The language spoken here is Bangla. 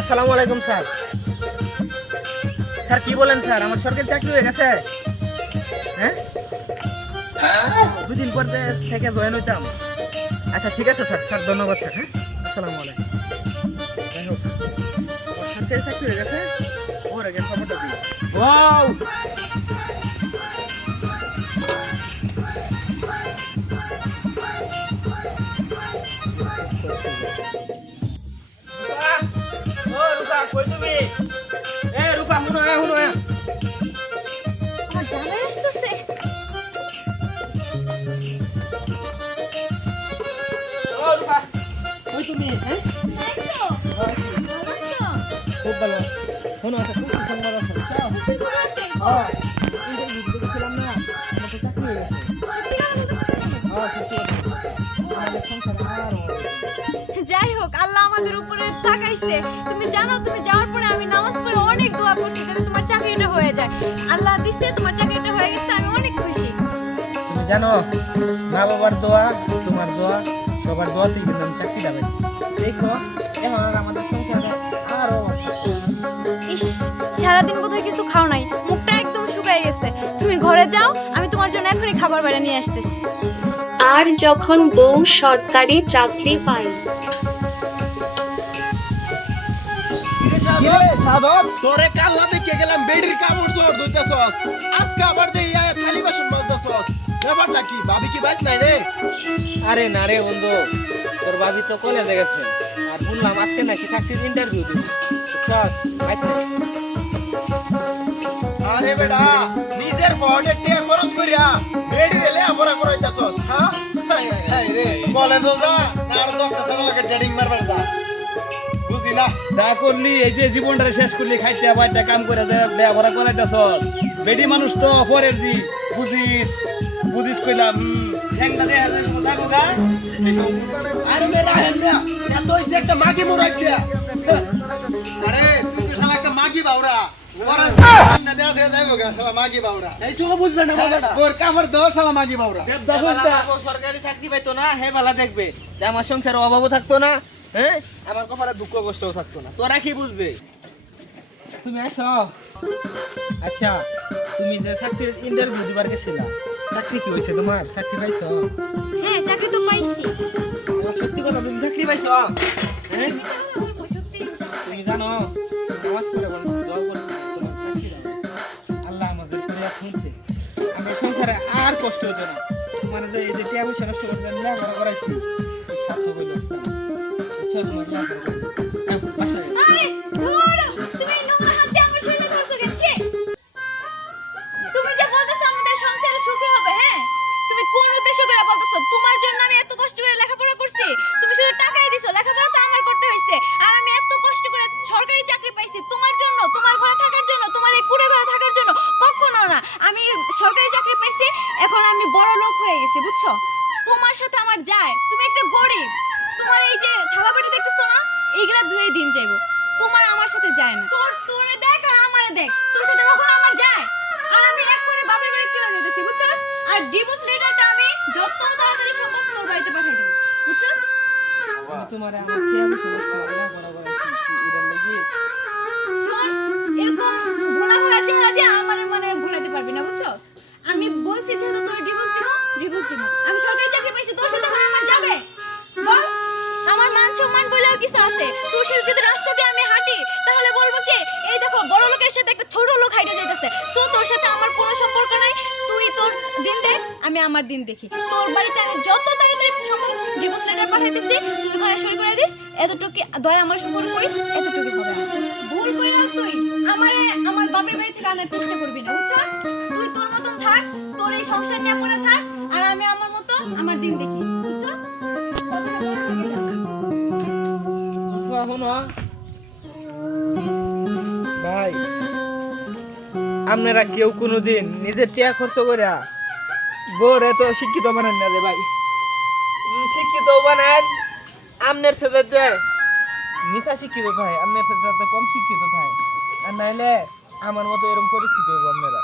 আসসালামু আলাইকুম, স্যার। স্যার, কি বলেন, স্যার? আমার সরকারি চাকরি হয়ে গেছে। হ্যাঁ? দুদিন পর থেকে জয়েন হইতাম। আচ্ছা ঠিক আছে, স্যার। স্যার, ধন্যবাদ, স্যার। হ্যাঁ? আসসালামু আলাইকুম। সরকারি চাকরি হয়ে গেছে। ওর আগে খবরটা দিই। ওয়াও! রূপা কই তুমি এ রূপা হুনো আয় হুনো আয় আমার জামাই আসতেছে ও রূপা কই তুমি হ্যাঁ? খুব ভালো শোনো একটা খুব সুন্দর আছে। চাও? হ্যাঁ ইন্টারভিউ দিতে ছিলাম না আমার তো চাকরি হয়ে গেছে? হ্যাঁ সত্যি কথা আমাদের সংসার আর আমাদের উপরে তাকাইছে। তুমি জানো তুমি যাওয়ার পরে আমি নামাজ পড়ে অনেক দোয়া করছি যাতে তোমার চাকরিটা হয়ে যায়। আল্লাহ দিছে তোমার চাকরিটা হয়ে গেছে আমি অনেক খুশি। তুমি জানো মা বাবার দোয়া তোমার দোয়া সবার দোয়াতেই কিন্তু আমি চাকরিটা পাই দেখো এখন আর আমাদের সংসারে আরও ইস সারাদিন বোধহয় কিছু খাও নাই। মুখটা একদম শুকায় গেছে। তুমি ঘরে যাও আমি তোমার জন্য এখনই খাবার বেড়ে নিয়ে আসতেছি। আর যখন বউ সরকারি চাকরি পায় সাধক? তোরে গেলাম বেডির কামড় জোর ধইতাছস আজকে আবার দে ইয়া থালি বাসন মাজতাছস। ব্যাপারটা কি ভাবি কি বাইক নাই রে? আরে না রে বন্ধু তোর ভাবি তো কলেজে গেছে। আর শুনলাম আজকে নাকি চাকরির ইন্টারভিউ দিবি। আইতে আরে বেটা নিজের পকেটে টিয়া খরচ করিয়া বেডি রে লেখাপড়া করাইতাছস হ্যাঁ হাই রে। কলেজ যা আর দশটা ছাড়া লাগে ট্রেনিং মারবার যা। না? দা করলি এই যে জীবনটা শেষ করলি খাইতে বাইটা কাম করে ব্যবহার করাইতেছ। বেডি মানুষ তো পরের জি। বুঝিস বুঝিস কইলাম ঠ্যাংটা দেখা যায় সোজা গোগা, এই সব বুঝবা না। আরে মেরা হেন এত হইছে একটা মাগি মুরাক দিয়া আরে তুই তো শালা একটা মাগি বাউরা। ওরা না দেয়া দেয়া যাইবো গা শালা মাগি বাউরা। এই সময় বুঝবে না মজাটা ওর দাও শালা মাগি বাউরা। দেবদাস হইস না। সরকারি চাকরি পাইতো না হে ভালো দেখবে। যে আমার সংসারে অভাবও থাকতো না হ্যাঁ? আমার কপালে দুঃখ কষ্টও থাকতো না। তোরা কি বুঝবে? তুমি আসো আচ্ছা তুমি যে চাকরির ইন্টারভিউ দিবার গেছিলা চাকরি কি হয়েছে তোমার? চাকরি পাইছো? হ্যাঁ চাকরি তো পাইছি। সত্যি কথা তুমি চাকরি পাইছো? হ্যাঁ? তুমি জানো নামাজ পড়ে দোয়া। আল্লাহ আমাদের ফরিয়াদ শুনছে। আমি সংসারে আর কষ্ট হতো না। তোমার যে এই যে টিয়া পয়সা নষ্ট করতে করাইছি সার্থক হইল। তোমার সরকারি চাকরি পাইছি তোমার জন্য তোমার ঘরে থাকার জন্য তোমার এই ঘরে থাকার জন্য কখনো না আমি সরকারি চাকরি পাইছি এখন আমি বড় হয়ে গেছি বুঝছ তোমার সাথে আমার যায়। তুমি একটা গরিব। তোমার এই যে থালা বাটি দেখতেছো না? এইগুলা ধুয়ে দিন যাইবো। তোমার আমার সাথে যায় না। তোর তোরে দেখ আর আমারে দেখ। তোর সাথে কখনো আমার যায়। আর আমি এক করে বাপের বাড়ি চলে যাইতেছি বুঝছস? আর ডিভোর্স লেটারটা আমি যত তাড়াতাড়ি সম্ভব তোর বাড়িতে পাঠাই দেব। বুঝছস? তোমার আমার টিয়া কিছু আছে? সাথে যদি রাস্তা দিয়ে আমি হাঁটি, তাহলে বলব কি? এই দেখো, বড় লোকের সাথে একটা ছোট লোক হাইটে যাইতেছে। সো তোর সাথে আমার কোনো সম্পর্ক নাই। তুই তোর দিন দেখ, আমি আমার দিন দেখি। তোর বাড়িতে আমি যত তাড়াতাড়ি সম্ভব ডিভোর্স লেটার পাঠাইতেছি। তুই ওখানে সই করে দিস, এতটুকু দয়া আমার সম্পর্ক করিস এতটুকু হবে ভুল করে রাখ তুই। আমারে, আমার বাপের বাড়ি থেকে আনার চেষ্টা করবি না বুঝছস তুই তোর মতন থাক, তোর এই সংসার নিয়ে পড়ে থাক, আর আমি আমার মতো আমার দিন দেখি বুঝছস শোনো ভাই, আপনারা কেউ কোনোদিন নিজের টিয়া খরচ করে বোর এত শিক্ষিত বানান না রে ভাই। শিক্ষিত বানান? আপনার সাথে নিশা শিক্ষিত থাকে, আপনার সাথে কম শিক্ষিত থাকে। আর নাইলে আমার মতো এরকম পরিস্থিতি হইব আপনারা।